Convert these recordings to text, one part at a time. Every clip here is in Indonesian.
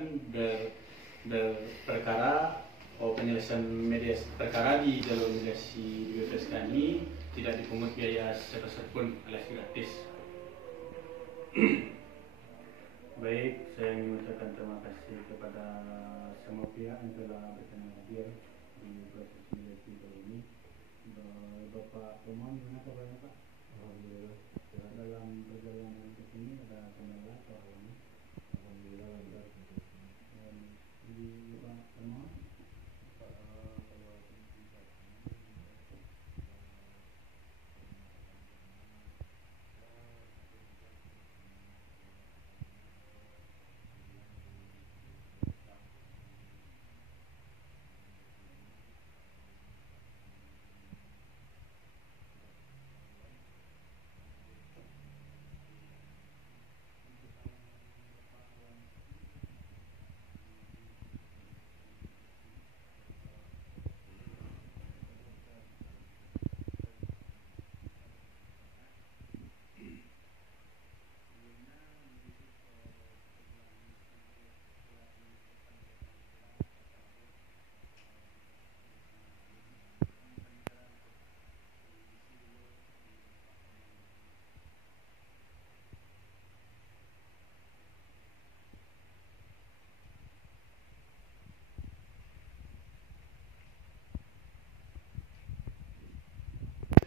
menjelaskan perkara penyelesaian mediasi perkara di jalur mediasi di BPSK ini tidak dipungut biaya sebesar pun alias gratis. Baik, saya ingin mengucapkan terima kasih kepada semua pihak yang telah berkenan hadir di proses mediasi kali ini. Bapak pemohon, gimana kabarnya Pak? Alhamdulillah. Dalam perjalanan ke sini ada kendala atau halangan? Alhamdulillah lancar. Di Pak pemohon?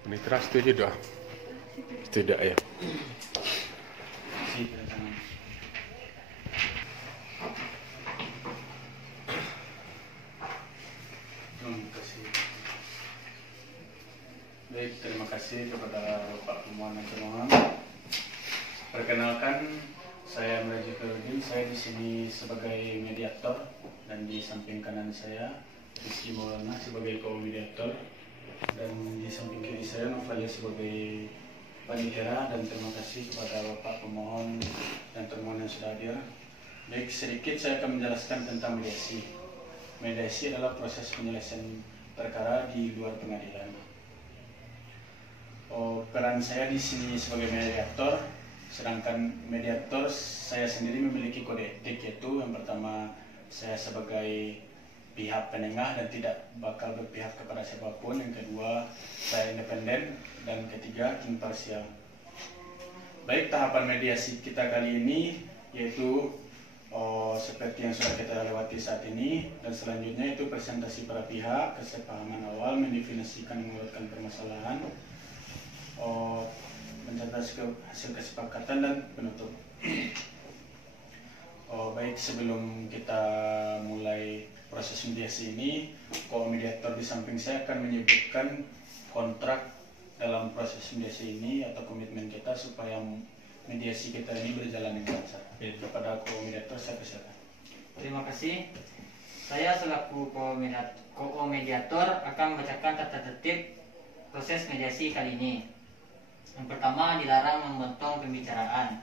Mitra setuju doa? Tidak ya. Baik, terima kasih kepada Bapak pemohon dan termohon. Perkenalkan, saya Meraji Kerudin. Saya di sini sebagai mediator dan di samping kanan saya Rizky Maulana sebagai co-mediator dan di samping kiri saya Novalia sebagai panitia. Dan terima kasih kepada Bapak pemohon dan termohon yang sudah hadir. Baik, sedikit saya akan menjelaskan tentang mediasi. Mediasi adalah proses penyelesaian perkara di luar pengadilan. Peran saya di sini sebagai mediator, sedangkan mediator saya sendiri memiliki kode etik, yaitu yang pertama saya sebagai pihak penengah dan tidak bakal berpihak kepada siapapun. Yang kedua, saya independen, dan ketiga, imparsial. Baik, tahapan mediasi kita kali ini yaitu seperti yang sudah kita lewati saat ini, dan selanjutnya itu presentasi para pihak, kesepahaman awal, mendefinisikan mengurutkan permasalahan, mencatat hasil kesepakatan, dan penutup. Baik, sebelum kita mulai proses mediasi ini, co-mediator di samping saya akan menyebutkan kontrak dalam proses mediasi ini atau komitmen kita supaya mediasi kita ini berjalan dengan lancar. Kepada co-mediator saya persilakan. Terima kasih. Saya selaku co-mediator akan membacakan tata tertib proses mediasi kali ini. Yang pertama, dilarang memotong pembicaraan.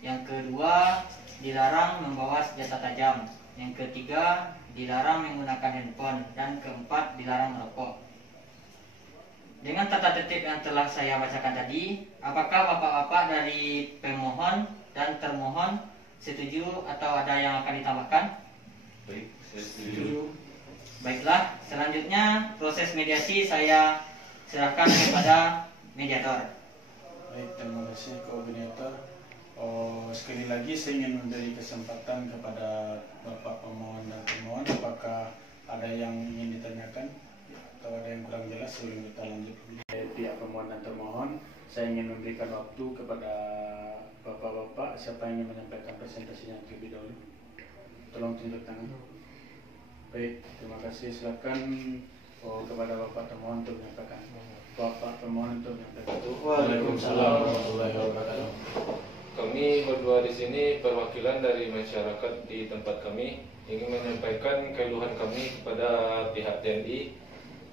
Yang kedua, dilarang membawa senjata tajam. Yang ketiga, dilarang menggunakan handphone. Dan keempat, dilarang merokok. Dengan tata tertib yang telah saya bacakan tadi, apakah bapak-bapak dari pemohon dan termohon setuju atau ada yang akan ditambahkan? Baik, saya setuju. Baiklah, selanjutnya proses mediasi saya serahkan kepada mediator. Baik, terima kasih koordinator. Sekali lagi saya ingin memberi kesempatan kepada Bapak pemohon dan termohon, apakah ada yang ingin ditanyakan atau ada yang kurang jelas sebelum kita lanjut. Pihak pemohon dan termohon, saya ingin memberikan waktu kepada Bapak-bapak, siapa yang ingin menyampaikan presentasinya terlebih dahulu. Tolong tunjuk tangan. Baik, terima kasih. Silakan kepada Bapak termohon untuk menyampaikan. Bapak pemohon untuk menyampaikan. Waalaikumsalam warahmatullahi wabarakatuh. Kami berdua di sini perwakilan dari masyarakat di tempat kami ingin menyampaikan keluhan kami kepada pihak TNI.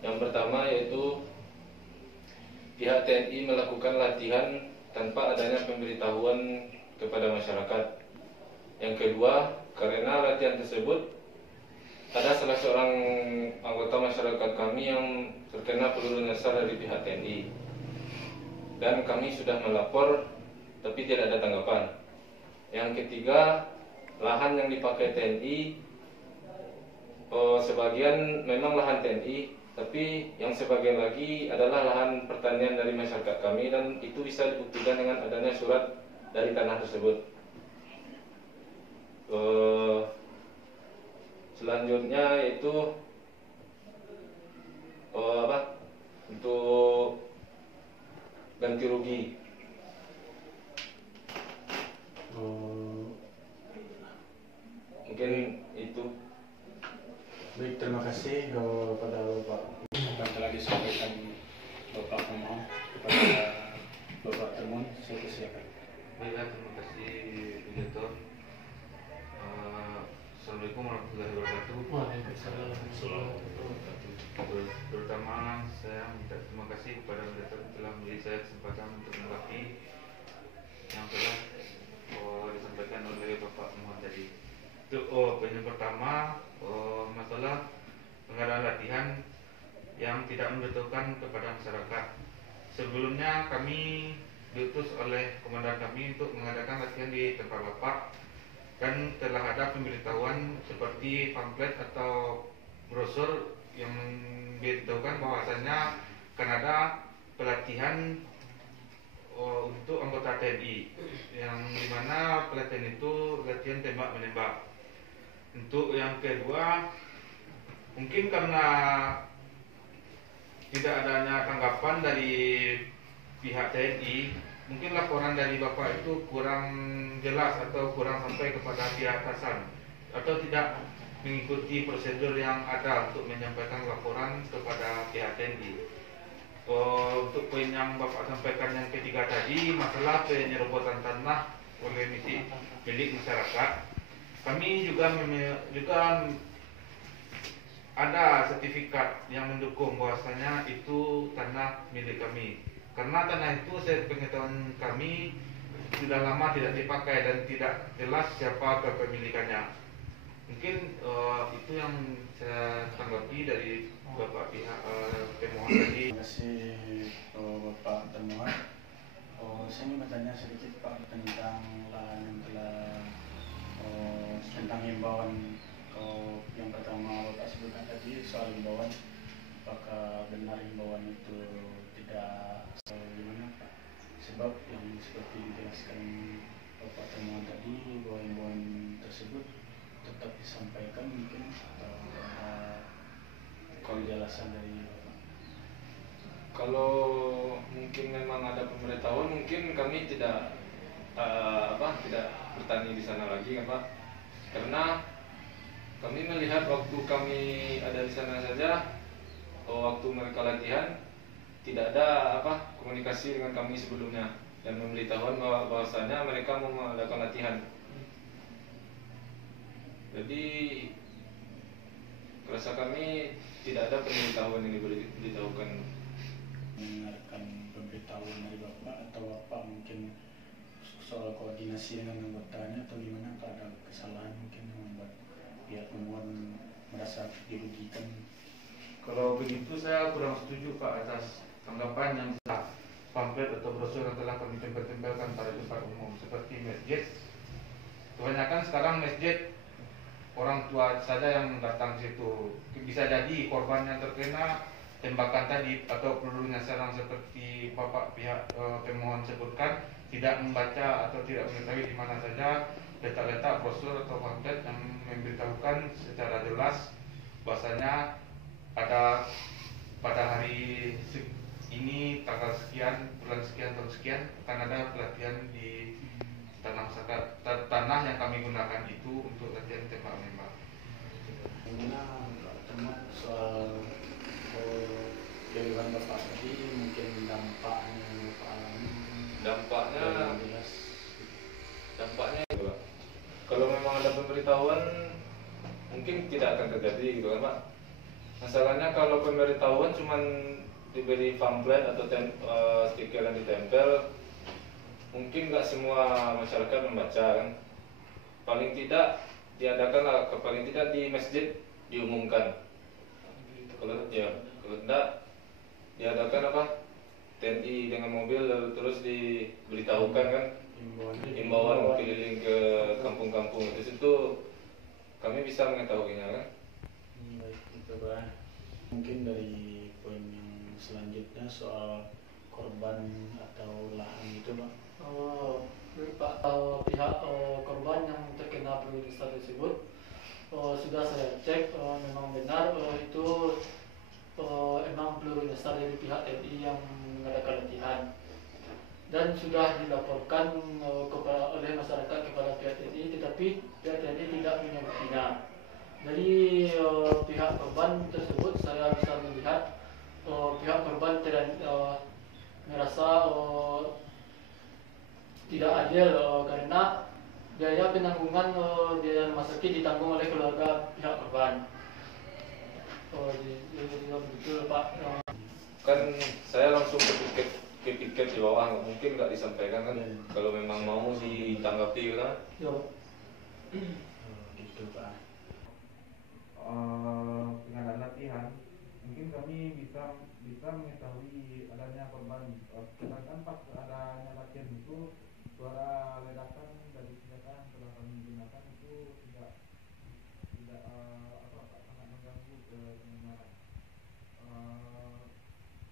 Yang pertama yaitu pihak TNI melakukan latihan tanpa adanya pemberitahuan kepada masyarakat. Yang kedua, karena latihan tersebut ada salah seorang anggota masyarakat kami yang terkena peluru nyasar dari pihak TNI, dan kami sudah melapor tapi tidak ada tanggapan. Yang ketiga, lahan yang dipakai TNI sebagian memang lahan TNI, tapi yang sebagian lagi adalah lahan pertanian dari masyarakat kami, dan itu bisa dibuktikan dengan adanya surat dari tanah tersebut. Selanjutnya yaitu untuk ganti rugi. Mungkin itu. Baik, terima kasih kepada Bapak yang telah disampaikan Bapak pemohon kepada Bapak termohon. Saya persilakan. Baiklah, terima kasih mediator. Assalamualaikum warahmatullahi wabarakatuh. Waalaikumsalam warahmatullahi wabarakatuh. Terutama saya minta terima kasih kepada mediator yang telah memberi saya kesempatan untuk menanggapi yang telah disampaikan oleh Bapak pemohon tadi. Untuk poin yang pertama, masalah pengadaan latihan yang tidak membutuhkan kepada masyarakat. Sebelumnya kami diutus oleh komandan kami untuk mengadakan latihan di tempat lapak, dan telah ada pemberitahuan seperti pamflet atau brosur yang memberitahukan bahwasanya akan ada pelatihan untuk anggota TNI, yang dimana pelatihan itu latihan tembak menembak. Untuk yang kedua, mungkin karena tidak adanya tanggapan dari pihak TNI, mungkin laporan dari Bapak itu kurang jelas atau kurang sampai kepada pihak atasan, atau tidak mengikuti prosedur yang ada untuk menyampaikan laporan kepada pihak TNI. Untuk poin yang Bapak sampaikan yang ketiga tadi, masalah penyerobotan tanah oleh milik masyarakat, kami juga ada sertifikat yang mendukung bahwasanya itu tanah milik kami. Karena tanah itu, sepengetahuan kami, sudah lama tidak dipakai dan tidak jelas siapa kepemilikannya. Mungkin itu yang saya tanggapi dari Bapak pihak pemohon tadi. Terima kasih Bapak termohon. Saya ingin bertanya sedikit Pak tentang lahan yang telah tentang himbauan. Yang pertama Bapak sebutkan tadi soal himbauan, apakah benar himbauan itu tidak gimana Pak? Sebab yang seperti dijelaskan Bapak termohon tadi, bahwa himbauan tersebut tetap disampaikan mungkin, atau kalau jelasan dari Bapak? Kalau mungkin memang ada pemberitahuan, mungkin kami tidak tidak bertani di sana lagi kan Pak, karena kami melihat waktu kami ada di sana saja, waktu mereka latihan tidak ada komunikasi dengan kami sebelumnya dan memberitahuan bahwasanya mereka mau melakukan latihan. Jadi rasa kami tidak ada pemberitahuan yang diberitahukan. Mendengarkan pemberitahuan dari Bapak, atau Bapak mungkin soal koordinasi dengan anggotanya, atau gimana, Pak? Ada kesalahan mungkin yang membuat pihak pemohon merasa dirugikan? Kalau begitu saya kurang setuju Pak atas tanggapan yang pamflet atau brosur yang telah kami tempel-tempelkan pada tempat umum seperti masjid. Kebanyakan sekarang masjid orang tua saja yang datang situ. Bisa jadi korban yang terkena tembakan tadi atau pelurunya serang seperti Bapak pihak pemohon sebutkan, tidak membaca atau tidak mengetahui di mana saja letak-letak brosur atau pamflet yang memberitahukan secara jelas bahwasanya pada hari ini tanggal sekian, bulan sekian, tahun sekian akan ada pelatihan di tanah yang kami gunakan itu untuk latihan tembak menembak. Bagaimana termasuk soal keluhan Bapak tadi, mungkin dampaknya Bapak alami? Dampaknya kalau memang ada pemberitahuan mungkin tidak akan terjadi gitu kan Pak. Masalahnya kalau pemberitahuan cuman diberi pamflet atau stiker yang ditempel, mungkin nggak semua masyarakat membaca kan. Paling tidak diadakan paling tidak di masjid diumumkan. Kalau tidak diadakan TNI dengan mobil lalu terus diberitahukan kan. himbauan keliling ke kampung-kampung di situ kami bisa mengetahuinya kan. Baik, itu Pak. Mungkin dari poin yang selanjutnya soal korban atau lahan itu Pak. Pak, pihak korban yang terkena peluru nyasar tersebut sudah saya cek, memang benar itu emang peluru nyasar dari pihak TNI yang mengadakan latihan, dan sudah dilaporkan oleh masyarakat kepada pihak TNI, tetapi pihak TNI tidak punya buktinya. Dari pihak korban tersebut saya bisa melihat pihak korban merasa tidak adil karena biaya penanggungan biaya rumah sakit ditanggung oleh keluarga pihak korban. Betul Pak. Kan saya langsung ke piket di bawah, mungkin nggak disampaikan kan kalau memang mau ditanggapi kan. Gitu Pak. Pengadaan latihan mungkin kami bisa mengetahui adanya korban, sedangkan pas adanya latihan itu suara ledakan dari senjata yang telah kami gunakan itu tidak sangat mengganggu ke pendengaran,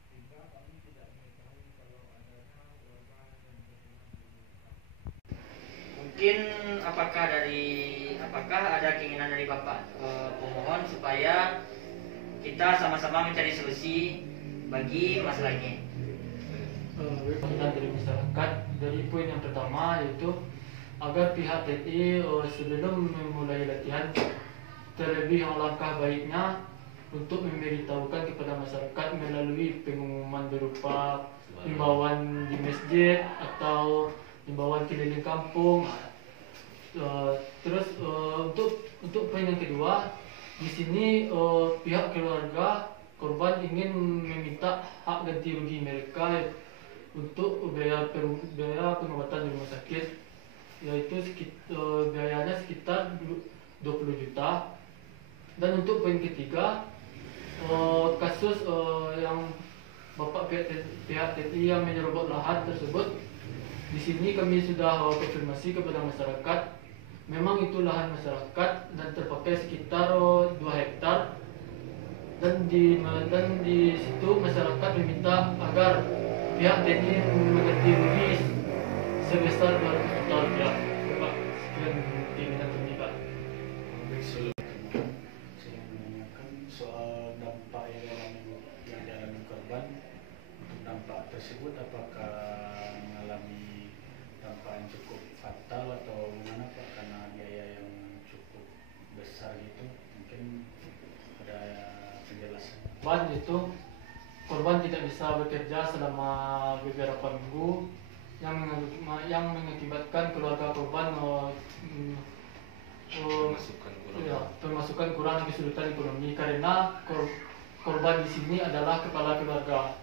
sehingga kami tidak mengetahui kalau adanya korban yang terkena. Mungkin apakah ada keinginan dari Bapak pemohon supaya kita sama-sama mencari solusi bagi masalah ini? Keinginan dari masyarakat dari poin yang pertama yaitu agar pihak TNI sebelum memulai latihan terlebih langkah baiknya untuk memberitahukan kepada masyarakat melalui pengumuman berupa himbauan di masjid atau himbauan keliling kampung. Terus untuk poin yang kedua, di sini pihak keluarga korban ingin meminta hak ganti rugi mereka untuk biaya pengobatan di rumah sakit, yaitu biayanya sekitar 20 juta. Dan untuk poin ketiga, kasus yang Bapak pihak TNI yang menyerobot lahan tersebut, di sini kami sudah konfirmasi kepada masyarakat, memang itu lahan masyarakat dan terpakai sekitar 2 hektar, dan di situ masyarakat meminta agar pihak TNI mengganti rugi sebesar 200 juta rupiah. Bapak, sekian keinginan kami Pak. Saya menanyakan soal dampak yang dialami korban. Untuk dampak tersebut apakah mengalami dampak yang cukup fatal atau gimana Pak, karena biaya yang cukup besar gitu, mungkin ada penjelasan. Korban tidak bisa bekerja selama beberapa minggu, yang mengakibatkan keluarga korban pemasukan kurang dan kesulitan ekonomi, karena korban di sini adalah kepala keluarga.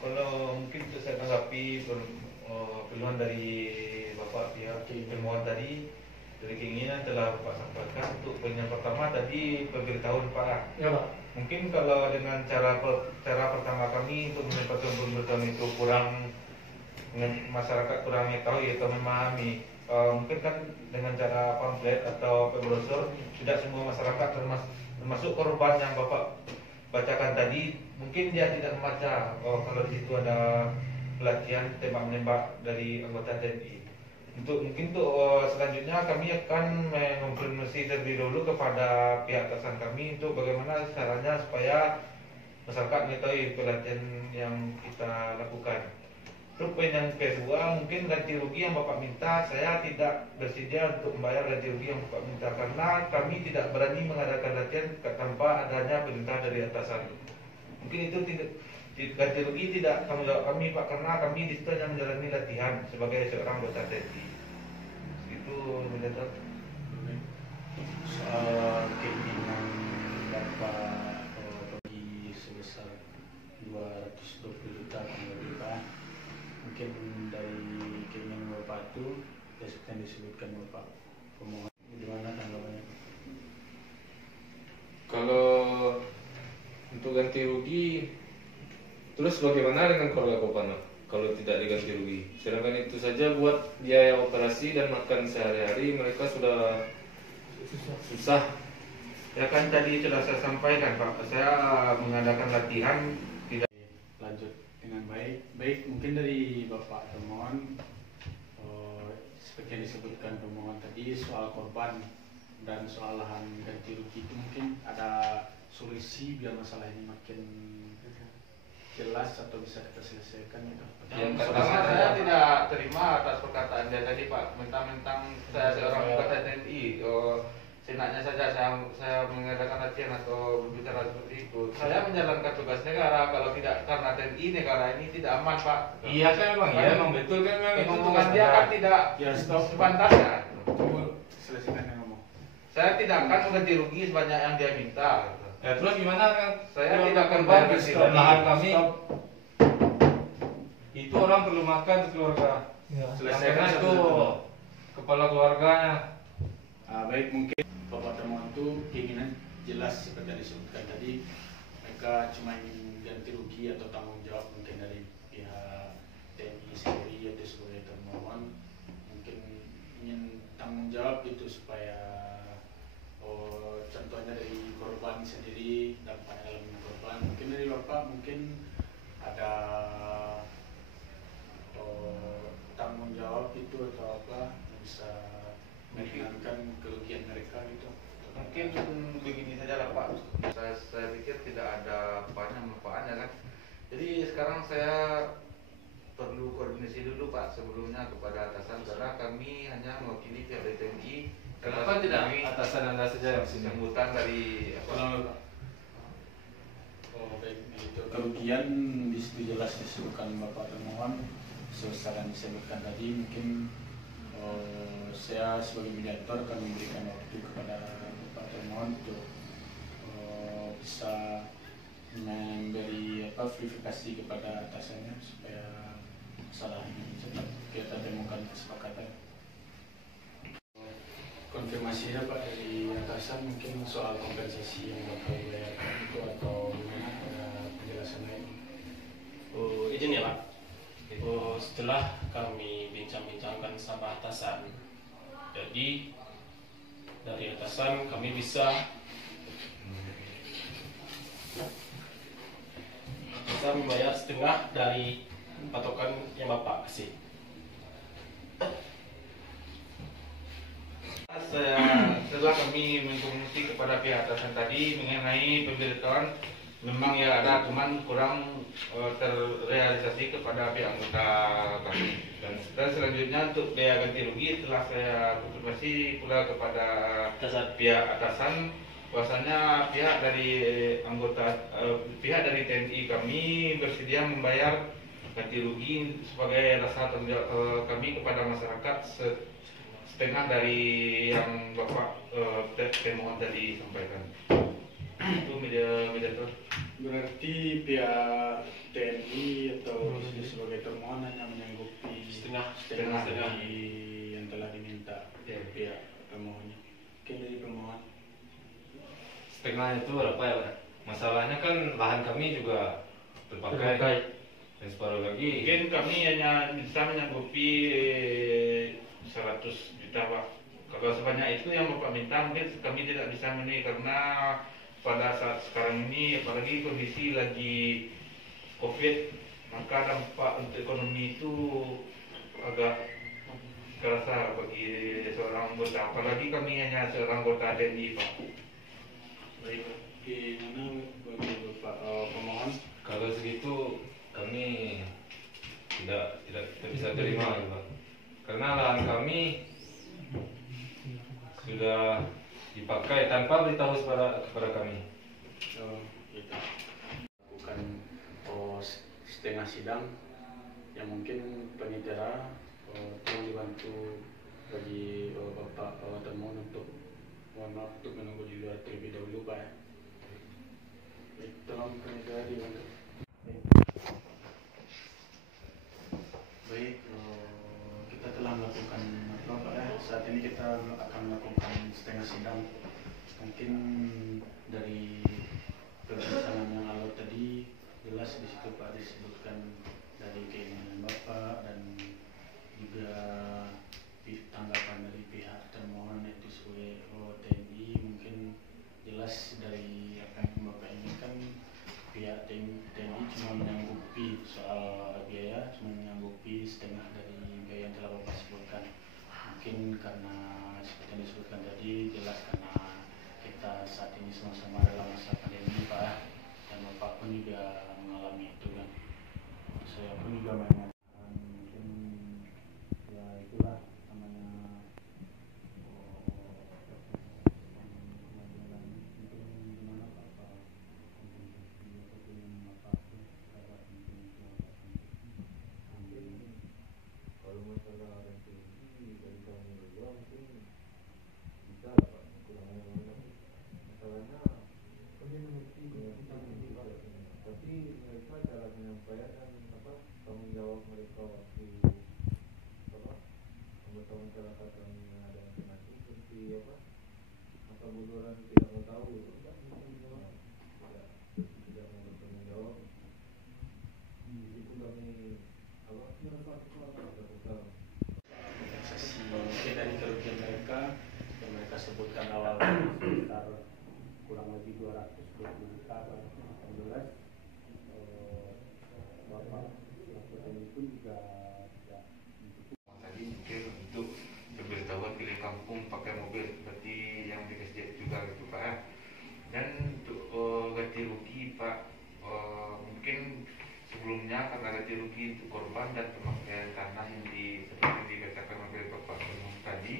Kalau mungkin untuk saya tanggapi keluhan dari Bapak pihak pemohon tadi, dari keinginan telah Bapak sampaikan. Untuk poin yang pertama tadi pemberitahuan Pak. Ya Pak. Mungkin kalau dengan cara pertama kami untuk menyampaikan pemberitahuan itu kurang, masyarakat kurang mengetahui atau memahami, mungkin kan dengan cara pamflet atau brosur, tidak semua masyarakat termasuk korban yang Bapak bacakan tadi, mungkin dia tidak membaca kalau di situ ada pelatihan tembak menembak dari anggota TNI. Mungkin selanjutnya kami akan mengonfirmasi terlebih dahulu kepada pihak atasan kami untuk bagaimana caranya supaya masyarakat mengetahui pelatihan yang kita lakukan. Terus poin yang kedua, mungkin ganti rugi yang Bapak minta, saya tidak bersedia untuk membayar ganti rugi yang Bapak minta karena kami tidak berani mengadakan latihan tanpa adanya perintah dari atasan. Mungkin itu ganti rugi tidak tanggung jawab kami Pak, karena kami di situ hanya menjalani latihan sebagai seorang anggota TNI. Itu mendadak. Soal keinginan Bapak bagi sebesar 220 juta lebih Pak, mungkin dari keinginan Bapak itu yang disebutkan Bapak pemohon, gimana tanggapannya? Kalau untuk ganti rugi itu Terus bagaimana dengan keluarga Kopana kalau tidak diganti rugi? Sedangkan itu saja buat biaya operasi dan makan sehari-hari mereka sudah susah. Ya kan tadi sudah saya sampaikan Pak, saya mengadakan latihan tidak lanjut dengan baik mungkin dari Bapak termohon seperti yang disebutkan pemohon tadi soal korban dan soal lahan ganti rugi itu mungkin ada solusi biar masalah ini makin jelas atau bisa kita selesaikan gitu. Yang pertama saya tidak terima atas perkataan dia tadi Pak, mentang-mentang saya seorang anggota TNI. Senaknya saja saya mengadakan latihan atau berbicara seperti itu. Saya menjalankan tugas negara. Kalau tidak karena TNI, negara ini tidak aman Pak. Iya kan memang, iya memang betul kan memang itu Omongan dia kan tidak Ya, stop. sepantasnya. Tunggu selesaikan yang ngomong. Saya tidak akan mengganti rugi sebanyak yang dia minta. Ya terus gimana kan? Saya tidak akan korban bayar di ganti lahan rugi. kami. Itu orang perlu makan keluarga. Ya. Selesaikan Karena itu satu-satu. kepala keluarganya. Baik mungkin Bapak termohon itu keinginan jelas seperti yang disebutkan tadi, mereka cuma ingin ganti rugi atau tanggung jawab mungkin dari pihak TNI sendiri atau sebagai termohon mungkin ingin tanggung jawab itu supaya contohnya dari korban sendiri, dampaknya dalam korban mungkin dari Bapak mungkin ada tanggung jawab itu atau apa yang bisa meringankan kerugian mereka gitu. Mungkin begini saja lah Pak. Saya pikir tidak ada manfaatnya kan. Jadi sekarang saya perlu koordinasi dulu Pak sebelumnya kepada atasan karena kami hanya mewakili pihak TNI. Kenapa tidak atasan Anda saja yang sini? Sambutan dari Pak. Baik, itu kerugian di situ jelas disebutkan Bapak termohon. Sesuai yang disebutkan tadi mungkin saya sebagai mediator akan memberikan waktu kepada Bapak termohon untuk bisa memberi verifikasi kepada atasannya supaya masalah ini cepat kita temukan kesepakatan. Konfirmasinya Pak dari atasan mungkin soal kompensasi yang bakal bayarkan itu atau gimana, ada penjelasan lain? Izin ya Pak. Setelah kami bincang-bincangkan sama atasan, jadi dari atasan kami bisa membayar setengah dari patokan yang Bapak kasih. Setelah kami mengkomunikasi kepada pihak atasan tadi mengenai pemberitahuan, memang ya ada cuman kurang terrealisasi kepada pihak anggota kami. Dan selanjutnya untuk biaya ganti rugi telah saya konfirmasi pula kepada pihak atasan bahwasanya pihak dari TNI kami bersedia membayar ganti rugi sebagai rasa tanggung jawab kami kepada masyarakat setengah dari yang Bapak termohon tadi sampaikan. Itu mediator. Berarti pihak TNI atau sebagai termohon hanya menyanggupi setengah dari yang telah diminta pihak termohonnya. Mungkin dari pemohon Setengah itu berapa ya Pak? Masalahnya kan lahan kami juga terpakai. Dan separuh lagi. Mungkin kami hanya bisa menyanggupi 100 juta Pak. Kalau sebanyak itu yang Bapak minta mungkin kami tidak bisa memenuhi karena pada saat sekarang ini apalagi kondisi lagi COVID, maka dampak untuk ekonomi itu agak kerasa bagi seorang anggota, apalagi kami hanya seorang anggota TNI Pak. baik gimana bagi Bapak pemohon? Kalau segitu kami tidak bisa terima Pak. Karena lahan kami sudah dipakai tanpa beritahu kepada kami. Gitu. Bukan setengah sidang yang mungkin penitera tolong dibantu bagi Bapak termohon untuk menunggu di luar terlebih dahulu Pak ya. Baik, tolong penitera dibantu. Baik, kita telah melakukan apa Pak ya? Saat ini kita akan melakukan setengah sidang. Mungkin dari perbincangan yang alot tadi jelas di situ Pak disebutkan dari keinginan Bapak dan juga tanggapan dari pihak termohon yaitu sebagai TNI. Mungkin jelas dari apa yang Bapak inginkan, pihak TNI cuma menyanggupi soal biaya, cuma menyanggupi setengah dari biaya yang telah Bapak sebutkan. Mungkin karena seperti yang disebutkan tadi, jelas karena kita saat ini sama-sama dalam masa pandemi Pak, dan Bapak pun juga mengalami itu kan. Saya pun juga mungkin ya itulah namanya Kalau masalah ranting ini dari kami berdua mungkin bisa lah Pak, kurang lebih masalahnya tapi mereka cara menyampaikan tanggung jawab mereka waktu pengetahuan masyarakat kami yang ada yang kena itu seperti masa bodoran tidak mau tahu tidak mau bertanggung jawab. Itu kami kompensasi mungkin dari kerugian mereka yang mereka sebutkan awalnya sekitar kurang lebih 220 juta. Jelas Bapak laporan itu juga tidak Tadi mungkin untuk pemberitahuan keliling kampung pakai mobil seperti yang BKSJ juga gitu Pak ya. Dan untuk ganti rugi Pak, mungkin sebelumnya karena ganti rugi untuk korban dan pemakaian tanah yang seperti dikatakan oleh Bapak Gubernur tadi,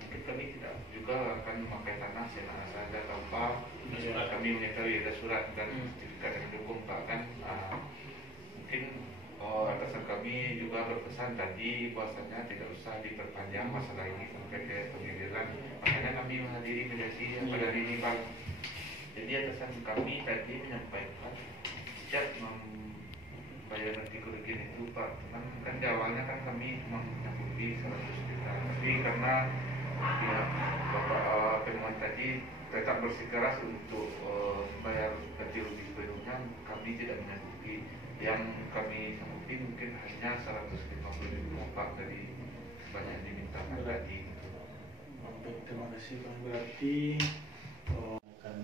mungkin kami tidak juga akan memakai tanah semena saja tanpa kami mengetahui ada surat dan sertifikat yang mendukung Pak kan. Mungkin atasan kami juga berpesan tadi bahwasanya tidak usah diperpanjang masalah ini sampai ke pengadilan. Makanya kami menghadiri mediasi pada hari ini Pak. Jadi atasan kami tadi menyampaikan sejak membayar nanti kerugian itu Pak, kan di awalnya kan kami cuma menyanggupi 100 juta, tapi karena ya Bapak pemohon tadi tetap bersikeras untuk bayar ganti rugi sepenuhnya, kami tidak menyanggupi. Yang kami sanggupi mungkin hanya 150.000 Pak dari banyak yang dimintakan tadi. Oke, terima kasih Pak. Berarti akan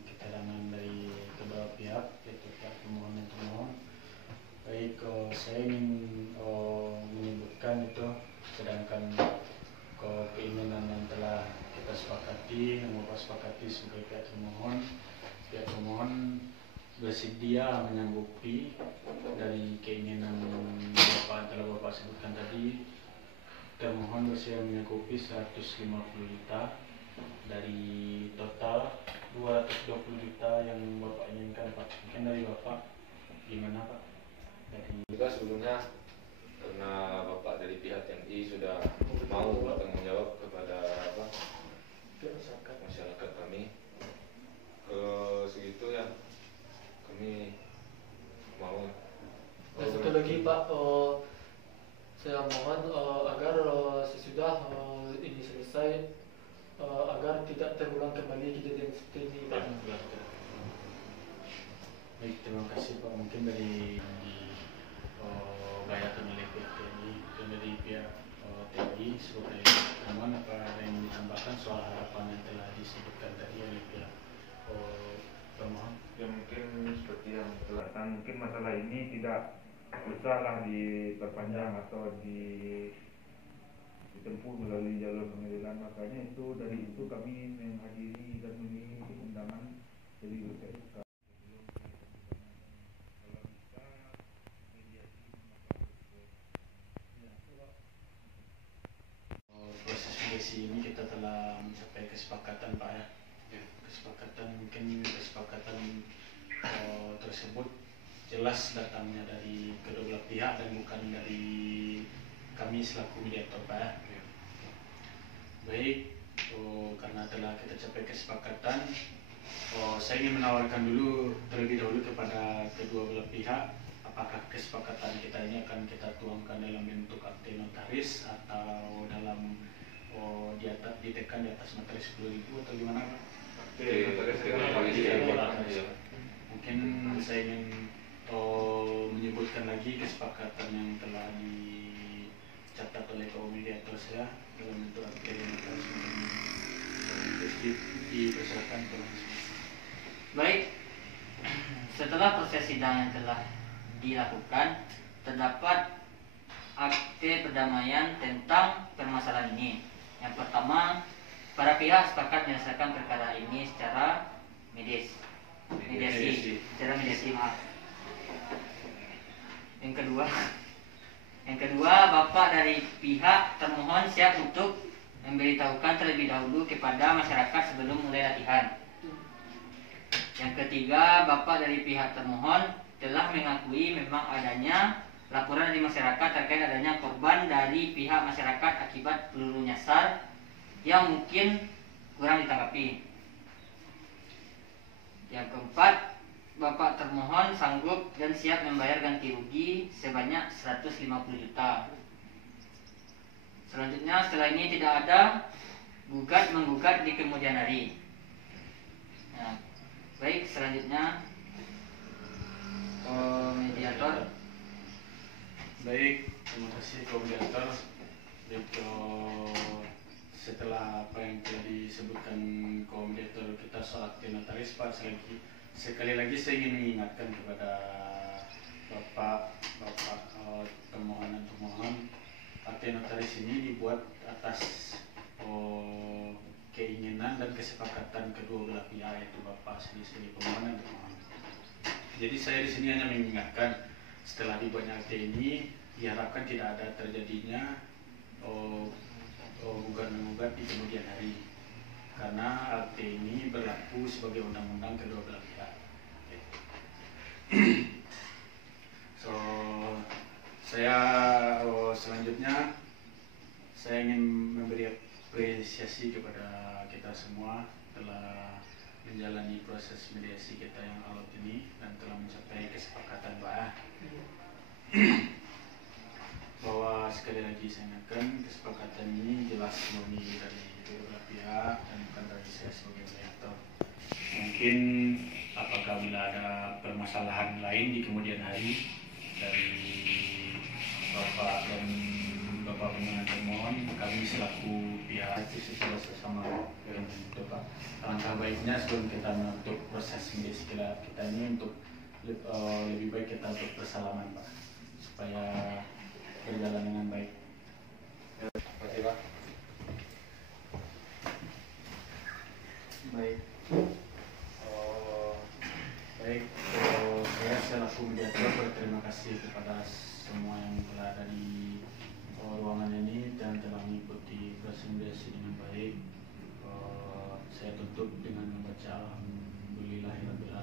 keterangan dari kedua pihak, yaitu pihak pemohon dan termohon. Baik, saya ingin menyebutkan itu, sedangkan keinginan yang telah kita sepakati, yang Bapak sepakati sebagai pihak pemohon bersedia menyanggupi dari keinginan Bapak yang telah Bapak sebutkan tadi. Termohon bersedia menyanggupi 150 juta dari total 220 juta yang Bapak inginkan Pak. Mungkin dari Bapak gimana Pak? Juga sebelumnya karena Bapak dari pihak TNI sudah mau bertanggung jawab kepada masyarakat kami, segitu ya kami mau. Dan satu lagi Pak, saya mohon agar sesudah ini selesai agar tidak terulang kembali kejadian seperti ini Pak. Baik, terima kasih Pak. Mungkin dari bayarkan oleh pihak TNI dan dari pihak TNI sebagai teman, apa ada yang ditambahkan soal harapan yang telah disebutkan tadi oleh pihak pemohon? Ya mungkin seperti yang telah mungkin masalah ini tidak usahlah diperpanjang atau ditempuh melalui jalur pengadilan. Makanya itu dari itu kami menghadiri dan memilih undangan dari LPSK. Proses mediasi ini kita telah mencapai kesepakatan Pak ya. Kesepakatan tersebut jelas datangnya dari kedua belah pihak dan bukan dari kami selaku mediator Pak ya. Baik, karena telah kita capai kesepakatan, saya ingin menawarkan terlebih dahulu kepada kedua belah pihak, apakah kesepakatan kita ini akan kita tuangkan dalam bentuk akte notaris atau dalam ditekan di atas materi 10.000 atau gimana Pak? Mungkin saya ingin menyebutkan lagi kesepakatan yang telah dicatat oleh kaum mediator saya dalam bentuk materi dipersilakan. Baik, setelah proses sidang yang telah dilakukan, terdapat akte perdamaian tentang permasalahan ini. Yang pertama, para pihak sepakat menyelesaikan perkara ini secara mediasi. Maaf. Yang kedua, bapak dari pihak termohon siap untuk memberitahukan terlebih dahulu kepada masyarakat sebelum mulai latihan. Yang ketiga, bapak dari pihak termohon telah mengakui memang adanya laporan dari masyarakat terkait adanya korban dari pihak masyarakat akibat peluru nyasar yang mungkin kurang ditanggapi. Yang keempat, bapak termohon sanggup dan siap membayar ganti rugi sebanyak 150 juta. Selanjutnya, setelah ini tidak ada gugat-menggugat di kemudian hari. Nah, baik, selanjutnya mediator. Baik, terima kasih mediator. Setelah apa yang telah disebutkan mediator kita soal akte notaris, Pak, sekali lagi saya ingin mengingatkan kepada Bapak pemohon dan pemohon, akte notaris ini dibuat atas keinginan dan kesepakatan kedua belah pihak, yaitu Bapak sendiri pemohon dan pemohon. Jadi saya di sini hanya mengingatkan, setelah dibuatnya akte ini diharapkan tidak ada terjadinya gugat-menggugat di kemudian hari, karena akte ini berlaku sebagai undang-undang kedua belah pihak. Selanjutnya saya ingin memberi apresiasi kepada kita semua telah menjalani proses mediasi kita yang alot ini dan telah mencapai kesepakatan, Pak. Bahwa sekali lagi saya ingatkan, kesepakatan ini jelas murni dari kedua pihak dan bukan dari saya sebagai mediator. Mungkin apakah bila ada permasalahan lain di kemudian hari dari Bapak dan Bapak pemohon, kami selaku pihak secara bersama dengan Bapak. Alangkah baiknya sebelum kita menutup proses mediasi kita ini untuk lebih baik kita untuk bersalaman, Pak, supaya berjalan dengan baik. Terima kasih, Pak. Baik. Saya selaku mediator berterima kasih kepada semua yang telah ada di ruangan ini dan telah mengikuti proses mediasi dengan baik. Saya tutup dengan membaca Alhamdulillahirabbil alamin.